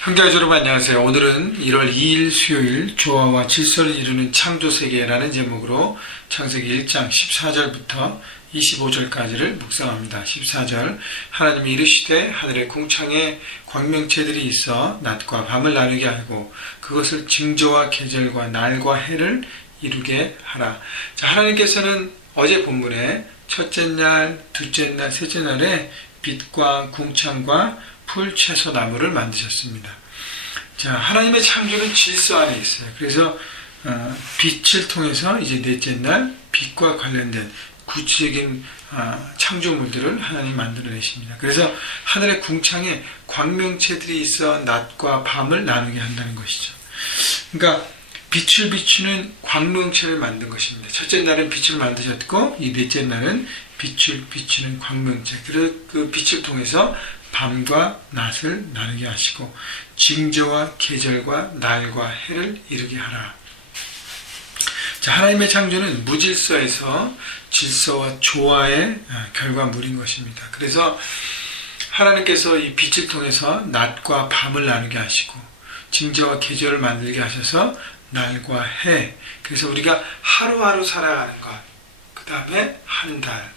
형제자 여러분 안녕하세요. 오늘은 1월 2일 수요일 조화와 질서를 이루는 창조세계라는 제목으로 창세기 1장 14절부터 25절까지를 묵상합니다. 14절 하나님이 이르시되 하늘의 궁창에 광명체들이 있어 낮과 밤을 나누게 하고 그것을 징조와 계절과 날과 해를 이루게 하라. 자, 하나님께서는 어제 본문에 첫째 날, 둘째 날, 셋째 날에 빛과 궁창과 풀, 채소, 나무를 만드셨습니다. 자, 하나님의 창조는 질서 안에 있어요. 그래서 빛을 통해서 이제 넷째 날 빛과 관련된 구체적인 창조물들을 하나님 만들어내십니다. 그래서 하늘의 궁창에 광명체들이 있어 낮과 밤을 나누게 한다는 것이죠. 그러니까 빛을 비추는 광명체를 만든 것입니다. 첫째 날은 빛을 만드셨고 이 넷째 날은 빛을 비추는 광명체, 그 빛을 통해서 밤과 낮을 나누게 하시고 징조와 계절과 날과 해를 이루게 하라. 자, 하나님의 창조는 무질서에서 질서와 조화의 결과물인 것입니다. 그래서 하나님께서 이 빛을 통해서 낮과 밤을 나누게 하시고 징조와 계절을 만들게 하셔서 날과 해, 그래서 우리가 하루하루 살아가는 것, 그 다음에 한 달,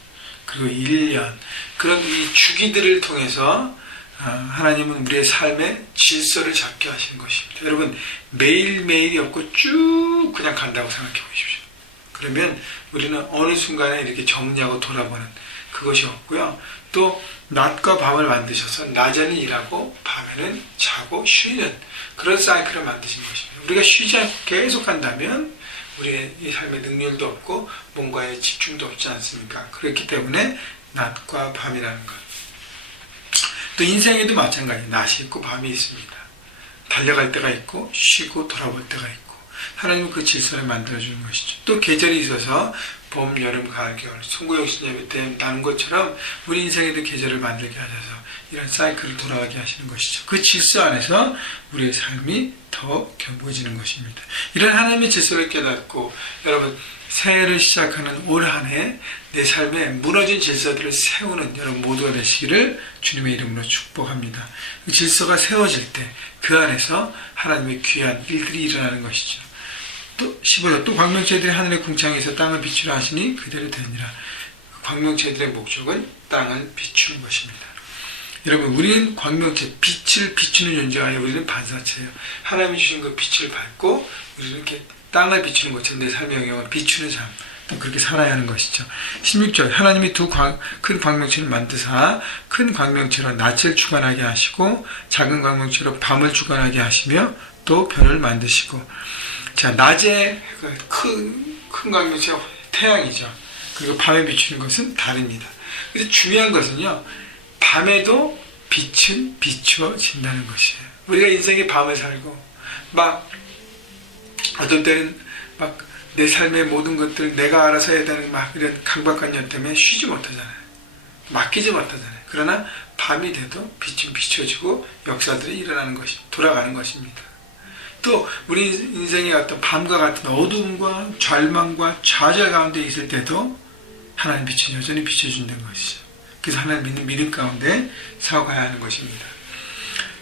그리고 1년, 그런 이 주기들을 통해서 하나님은 우리의 삶에 질서를 잡게 하시는 것입니다. 여러분, 매일매일이 없고 쭉 그냥 간다고 생각해 보십시오. 그러면 우리는 어느 순간에 이렇게 정리하고 돌아보는 그것이 없고요. 또 낮과 밤을 만드셔서 낮에는 일하고 밤에는 자고 쉬는 그런 사이클을 만드신 것입니다. 우리가 쉬지 않고 계속 간다면 우리의 이 삶의 능률도 없고 뭔가에 집중도 없지 않습니까? 그렇기 때문에 낮과 밤이라는 것. 또 인생에도 마찬가지, 낮이 있고 밤이 있습니다. 달려갈 때가 있고 쉬고 돌아볼 때가 있고 하나님은 그 질서를 만들어주는 것이죠. 또 계절이 있어서 봄, 여름, 가을, 겨울, 송구영신 예배 때 나눈 것처럼 우리 인생에도 계절을 만들게 하셔서 이런 사이클을 돌아가게 하시는 것이죠. 그 질서 안에서 우리의 삶이 더 견고해지는 것입니다. 이런 하나님의 질서를 깨닫고 여러분 새해를 시작하는 올 한 해 내 삶에 무너진 질서들을 세우는 여러분 모두가 되시기를 주님의 이름으로 축복합니다. 그 질서가 세워질 때 그 안에서 하나님의 귀한 일들이 일어나는 것이죠. 또 15절 또 광명체들이 하늘의 궁창에서 땅을 비추라 하시니 그대로 되니라. 광명체들의 목적은 땅을 비추는 것입니다. 여러분, 우리는 광명체, 빛을 비추는 존재가 아니라 우리는 반사체예요. 하나님이 주신 그 빛을 밟고 우리는 이렇게 땅을 비추는 것처럼 내 삶의 영역을 비추는 삶, 또 그렇게 살아야 하는 것이죠. 16절 하나님이 큰 광명체를 만드사 큰 광명체로 낮을 주관하게 하시고 작은 광명체로 밤을 주관하게 하시며 또 별을 만드시고, 자, 낮에 큰 광명체가 태양이죠. 그리고 밤에 비추는 것은 달입니다. 그래서 중요한 것은요, 밤에도 빛은 비추어진다는 것이에요. 우리가 인생의 밤을 살고 막 어떨 때는 막 내 삶의 모든 것들 내가 알아서 해야 되는 막 이런 강박관념 때문에 쉬지 못하잖아요. 맡기지 못하잖아요. 그러나 밤이 돼도 빛은 비춰지고 역사들이 일어나는 것이 돌아가는 것입니다. 또 우리 인생의 어떤 밤과 같은 어두움과 절망과 좌절 가운데 있을 때도 하나님 빛은 여전히 비춰준다는 것이죠. 그래서 하나님 믿는 믿음 가운데 살아가야 하는 것입니다.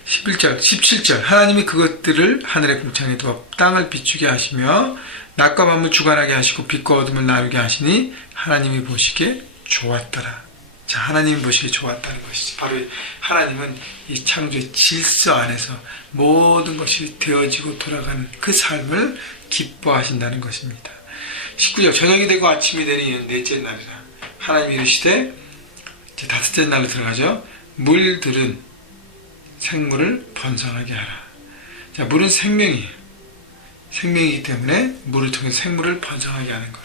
11절, 17절 하나님이 그것들을 하늘의 궁창에 두어 땅을 비추게 하시며 낮과 밤을 주관하게 하시고 빛과 어둠을 나누게 하시니 하나님이 보시기에 좋았더라. 자, 하나님이 보시기에 좋았다는 것이지. 바로 하나님은 이 창조의 질서 안에서 모든 것이 되어지고 돌아가는 그 삶을 기뻐하신다는 것입니다. 19절 저녁이 되고 아침이 되니 이는 넷째 날이라. 하나님이 이르시되 이제 다섯째 날로 들어가죠. 물들은 생물을 번성하게 하라. 자, 물은 생명이에요. 생명이기 때문에 물을 통해 생물을 번성하게 하는 것.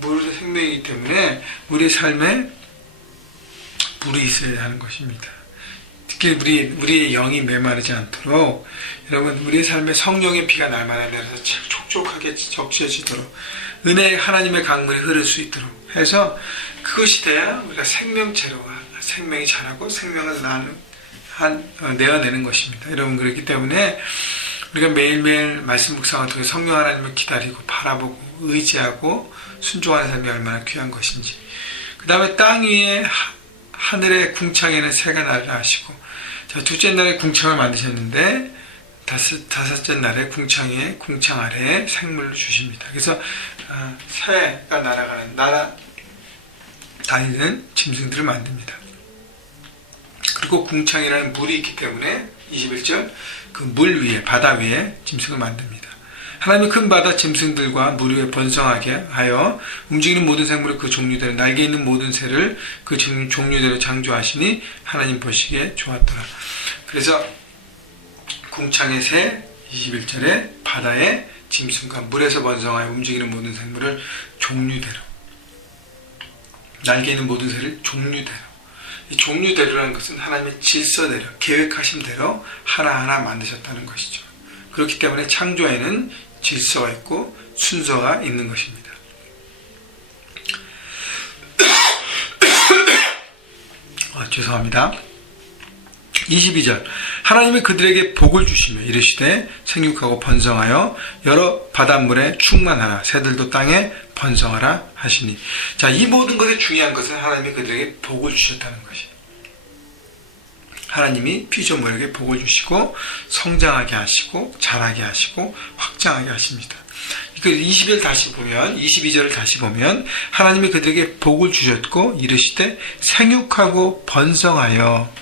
물은 생명이기 때문에 우리의 삶에 물이 있어야 하는 것입니다. 특히 우리의 영이 메마르지 않도록 여러분 우리의 삶에 성령의 피가 날마다 내려서 촉촉하게 적셔지도록 은혜의 하나님의 강물이 흐를 수 있도록 해서 그것이 돼야 우리가 생명체로 생명이 자라고 생명을 내어내는 것입니다. 여러분, 그렇기 때문에 우리가 매일매일 말씀 묵상을 통해 성령 하나님을 기다리고 바라보고 의지하고 순종하는 삶이 얼마나 귀한 것인지, 그 다음에 땅 위에 하늘의 궁창에는 새가 날라 하시고, 자, 둘째 날에 궁창을 만드셨는데 다섯째 날에 궁창 아래에 생물을 주십니다. 그래서 새가 날아다니는 짐승들을 만듭니다. 그리고 궁창이라는 물이 있기 때문에 21절 그 물 위에 바다 위에 짐승을 만듭니다. 하나님의 큰 바다 짐승들과 물 위에 번성하게 하여 움직이는 모든 생물을 그 종류대로 날개 있는 모든 새를 그 종류대로 창조하시니 하나님 보시기에 좋았더라. 그래서 궁창의 새 21절에 바다의 짐승과 물에서 번성하여 움직이는 모든 생물을 종류대로 날개 있는 모든 새를 종류대로 이 종류대로라는 것은 하나님의 질서대로 계획하신 대로 하나하나 만드셨다는 것이죠. 그렇기 때문에 창조에는 질서가 있고 순서가 있는 것입니다. 죄송합니다. 22절 하나님이 그들에게 복을 주시며 이르시되 생육하고 번성하여 여러 바닷물에 충만하라 새들도 땅에 번성하라 하시니 자, 이 모든 것에 중요한 것은 하나님이 그들에게 복을 주셨다는 것이에요. 하나님이 피조물에게 복을 주시고 성장하게 하시고 자라게 하시고 확장하게 하십니다. 22절을 다시 보면 하나님이 그들에게 복을 주셨고 이르시되 생육하고 번성하여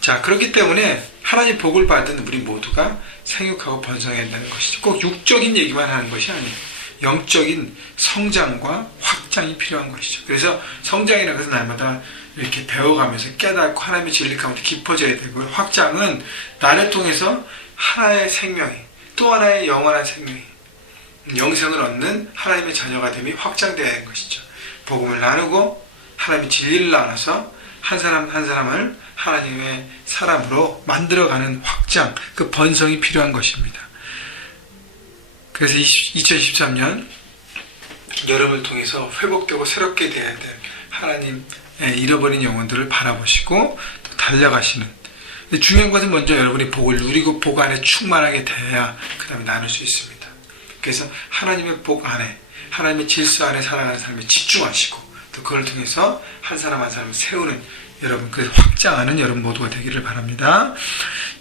자, 그렇기 때문에 하나님 복을 받은 우리 모두가 생육하고 번성해야 한다는 것이죠. 꼭 육적인 얘기만 하는 것이 아니에요. 영적인 성장과 확장이 필요한 것이죠. 그래서 성장이라는 것은 날마다 이렇게 배워가면서 깨닫고 하나님의 진리 가운데 깊어져야 되고요. 확장은 나를 통해서 하나의 생명이 또 하나의 영원한 생명이 영생을 얻는 하나님의 자녀가 됨이 확장되어야 하는 것이죠. 복음을 나누고 하나님의 진리를 나눠서 한 사람 한 사람을 하나님의 사람으로 만들어가는 확장, 그 번성이 필요한 것입니다. 그래서 2023년 여러분을 통해서 회복되고 새롭게 되어야 될 하나님 잃어버린 영혼들을 바라보시고 또 달려가시는. 근데 중요한 것은 먼저 여러분이 복을 누리고 복 안에 충만하게 돼야 그 다음에 나눌 수 있습니다. 그래서 하나님의 복 안에 하나님의 질서 안에 살아가는 삶에 집중하시고 또 그걸 통해서 한 사람 한 사람을 세우는 여러분, 그 확장하는 여러분 모두가 되기를 바랍니다.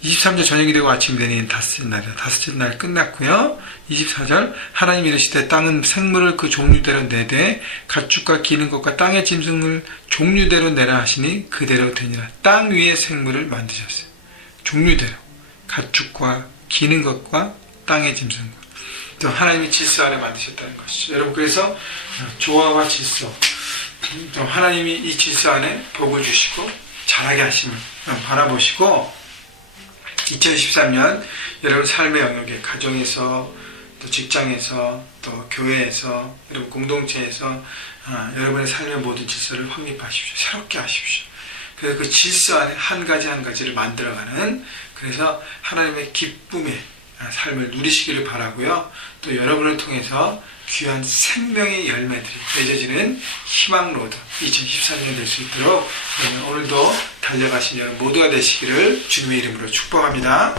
23절 저녁이 되고 아침이 되니 다섯째 날이다. 다섯째 날 끝났고요. 24절 하나님 이르시되 땅은 생물을 그 종류대로 내되 가축과 기는 것과 땅의 짐승을 종류대로 내라 하시니 그대로 되니라. 땅 위에 생물을 만드셨어요. 종류대로 가축과 기는 것과 땅의 짐승과 또 하나님의 질서 안에 만드셨다는 것이죠. 여러분, 그래서 조화와 질서 또 하나님이 이 질서 안에 복을 주시고 자라게 하심을 바라보시고 2013년 여러분 삶의 영역에 가정에서 또 직장에서 또 교회에서 여러분 공동체에서 여러분의 삶의 모든 질서를 확립하십시오. 새롭게 하십시오. 그래서 그 질서 안에 한 가지 한 가지를 만들어가는 그래서 하나님의 기쁨의 삶을 누리시기를 바라고요. 또 여러분을 통해서 귀한 생명의 열매들이 맺어지는 희망로드 2013년 될 수 있도록 오늘도 달려가신 여러분 모두가 되시기를 주님의 이름으로 축복합니다.